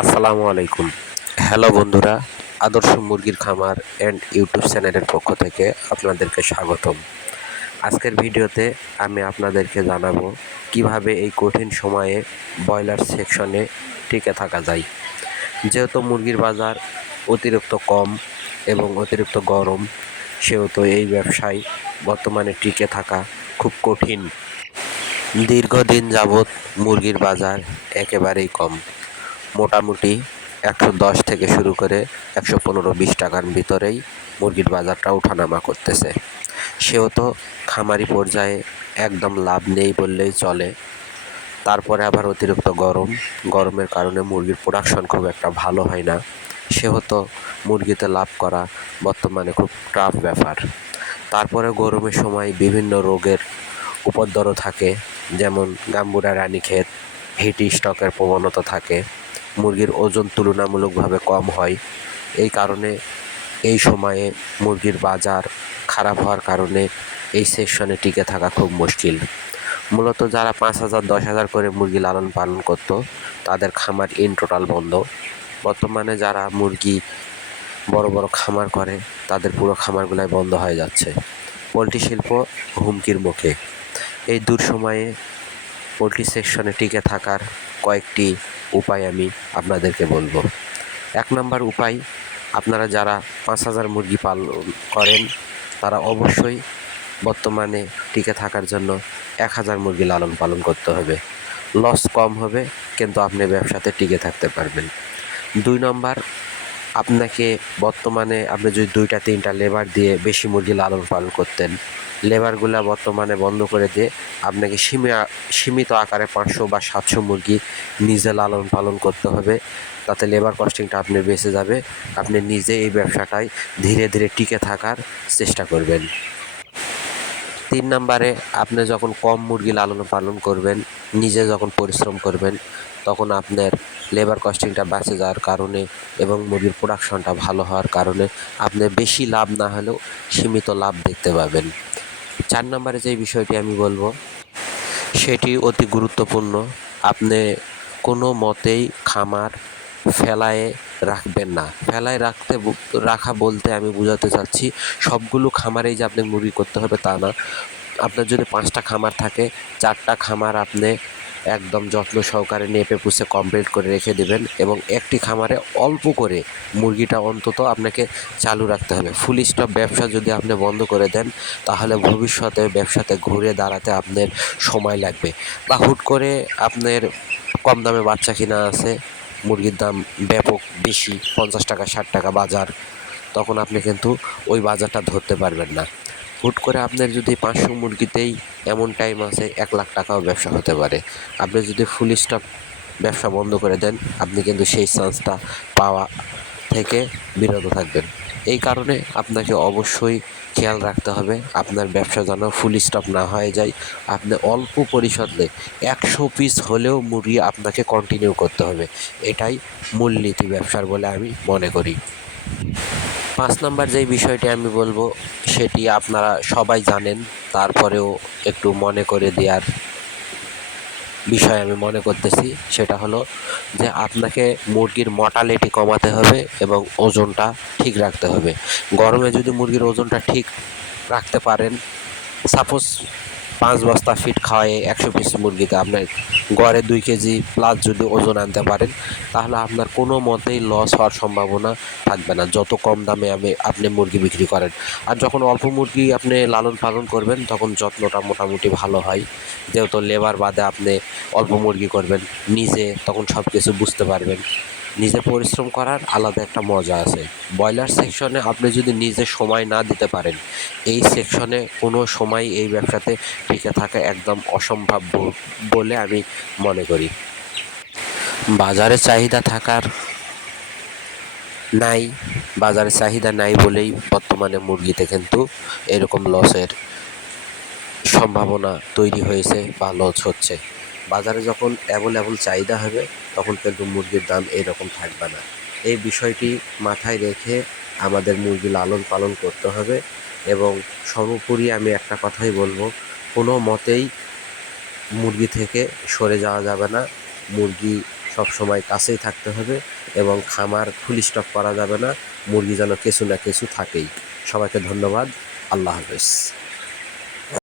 আসসালামু আলাইকুম। হ্যালো বন্ধুরা, আদর্শ মুরগির খামার অ্যান্ড ইউটিউব চ্যানেলের পক্ষ থেকে আপনাদেরকে স্বাগতম। আজকের ভিডিওতে আমি আপনাদেরকে জানাবো কিভাবে এই কঠিন সময়ে ব্রয়লার সেকশনে টিকে থাকা যায়। যেহেতু মুরগির বাজার অতিরিক্ত কম এবং অতিরিক্ত গরম, সেহেতু এই ব্যবসায় বর্তমানে টিকে থাকা খুব কঠিন। দীর্ঘদিন যাবৎ মুরগির বাজার একেবারেই কম, মোটামুটি 110 থেকে শুরু করে 115-20 টাকার ভিতরেই মুরগির বাজারটা ওঠানামা করতেছে। সেহেতু খামারি পর্যায়ে একদম লাভ নেই বললেই চলে। তারপরে আবার অতিরিক্ত গরমের কারণে মুরগির প্রোডাকশন খুব একটা ভালো হয় না। সেহেতু মুরগিতে লাভ করা বর্তমানে খুব টাফ ব্যাপার। তারপরে গরমের সময় বিভিন্ন রোগের উপদ্রব থাকে, যেমন গাম্বুরা রানীক্ষেত, হিট স্ট্রোকের প্রবণতা থাকে, মুরগির ওজন তুলনামূলকভাবে কম হয়। এই কারণে এই সময়ে মুরগির বাজার খারাপ হওয়ার কারণে এই সেকশনে টিকে থাকা খুব মুশকিল। মূলত যারা 5,000 10,000 করে মুরগি লালন পালন করত, তাদের খামার ইন টোটাল বন্ধ। বর্তমানে যারা মুরগি বড় বড় খামার করে, তাদের পুরো খামারগুলাই বন্ধ হয়ে যাচ্ছে। পোলট্রি শিল্প হুমকির মুখে। এই দুঃসময়ে পোলট্রি সেকশনে টিকে থাকার কয়েকটি উপায় আমি আপনাদেরকে বলবো। 1 নম্বর উপায়, আপনারা যারা 5,000 মুরগি পালন করেন, তারা অবশ্যই বর্তমানে টিকে থাকার জন্য 1,000 মুরগি লালন পালন করতে হবে। লস কম হবে, কিন্তু আপনি ব্যবসাতে টিকে থাকতে পারবেন। 2 নম্বর, আপনাকে বর্তমানে আপনি যদি 2-3টা লেবার দিয়ে বেশি মুরগি লালন পালন করতেন, লেবারগুলা বর্তমানে বন্ধ করে দিয়ে আপনাকে সীমিত আকারে 500 বা 700 মুরগি নিজে লালন পালন করতে হবে। তাতে লেবার কস্টিংটা আপনি বেঁচে যাবে। আপনি নিজে এই ব্যবসাটায় ধীরে ধীরে টিকে থাকার চেষ্টা করবেন। 3 নম্বরে, আপনি যখন কম মুরগি লালন পালন করবেন, নিজে যখন পরিশ্রম করবেন, তখন আপনার লেবার কস্টিংটা বেঁচে যাওয়ার কারণে এবং মুরগির প্রোডাকশনটা ভালো হওয়ার কারণে আপনি বেশি লাভ না হলেও সীমিত লাভ দেখতে পাবেন। 4 নম্বরে যে বিষয়টি আমি বলবো, সেটি অতি গুরুত্বপূর্ণ। আপনি কোনো মতেই খামার ফেলায়ে রাখবেন না। ফেলায় রাখা বলতে আমি বোঝাতে চাচ্ছি, সবগুলো খামারেই যে আপনি মুরগি করতে হবে তা না। আপনার যদি 5টা খামার থাকে, 4টা খামার আপনি একদম যত্ন সহকারে নেপে পুষে কমপ্লিট করে রেখে দেবেন এবং একটি খামারে অল্প করে মুরগিটা অন্তত আপনাকে চালু রাখতে হবে। ফুল স্টপ ব্যবসা যদি আপনি বন্ধ করে দেন, তাহলে ভবিষ্যতে ব্যবসাতে ঘুরে দাঁড়াতে আপনার সময় লাগবে। বা হুট করে আপনার কম দামে বাচ্চা কিনা আছে, মুরগির দাম ব্যাপক বেশি, 50 টাকা 60 টাকা বাজার, তখন আপনি কিন্তু ওই বাজারটা ধরতে পারবেন না। হুট করে আপনার যদি 500 মুরগিতেই এমন টাইম আছে 1 লাখ টাকাও ব্যবসা হতে পারে। আপনি যদি ফুল স্টপ ব্যবসা বন্ধ করে দেন, আপনি কিন্তু সেই চান্সটা পাওয়া থেকে বিরত থাকবেন। এই কারণে আপনাকে অবশ্যই খেয়াল রাখতে হবে আপনার ব্যবসা যেন ফুল স্টপ না হয়ে যায়। আপনি অল্প পরিসরে 100 পিস হলেও মুরগি আপনাকে কন্টিনিউ করতে হবে। এটাই মূলনীতি ব্যবসার বলে আমি মনে করি। 5 নম্বর যেই বিষয়টি আমি বলবো, সেটি আপনারা সবাই জানেন, তারপরেও একটু মনে করে দেওয়ার বিষয় আমি মনে করতেছি। সেটা হলো যে আপনাকে মুরগির মর্টালিটি কমাতে হবে এবং ওজনটা ঠিক রাখতে হবে। গরমে যদি মুরগির ওজনটা ঠিক রাখতে পারেন, সাপোজ 5 বস্তা ফিড খাওয়ায়ে 100 পিস মুরগিতে আপনার গড়ে 2 কেজি প্লাস যদি ওজন আনতে পারেন, তাহলে আপনার কোনো মতেই লস হওয়ার সম্ভাবনা থাকবে না, যত কম দামে আপনি মুরগি বিক্রি করেন। আর যখন অল্প মুরগি আপনি লালন পালন করবেন, তখন যত্নটা মোটামুটি ভালো হয়। যেহেতু লেবার বাদে আপনি অল্প মুরগি করবেন, নিজে তখন সব কিছু বুঝতে পারবেন। নিজে পরিশ্রম করার আলাদা একটা মজা আছে। ব্রয়লার সেকশনে আপনি যদি নিজে সময় না দিতে পারেন, এই সেকশনে কোনো সময় এই ব্যবসাতে টিকে থাকা একদম অসম্ভব বলে আমি মনে করি। বাজারে চাহিদা নাই, বাজারে চাহিদা নাই বলেই বর্তমানে মুরগিতে কিন্তু এরকম লসের সম্ভাবনা তৈরি হয়েছে বা লস হচ্ছে। বাজারে যখন অ্যাভেলেবল চাহিদা হবে, তখন কিন্তু মুরগির দাম এরকম থাকবে না। এই বিষয়টি মাথায় রেখে আমাদের মুরগি লালন পালন করতে হবে। এবং সর্বোপরি আমি একটা কথাই বলবো, কোনো মতেই মুরগি থেকে সরে যাওয়া যাবে না। মুরগি সব সময় কাছেই থাকতে হবে এবং খামার ফুল স্টপ করা যাবে না, মুরগি যেন কিছু না কিছু থাকেই। সবাইকে ধন্যবাদ। আল্লাহ হাফেজ।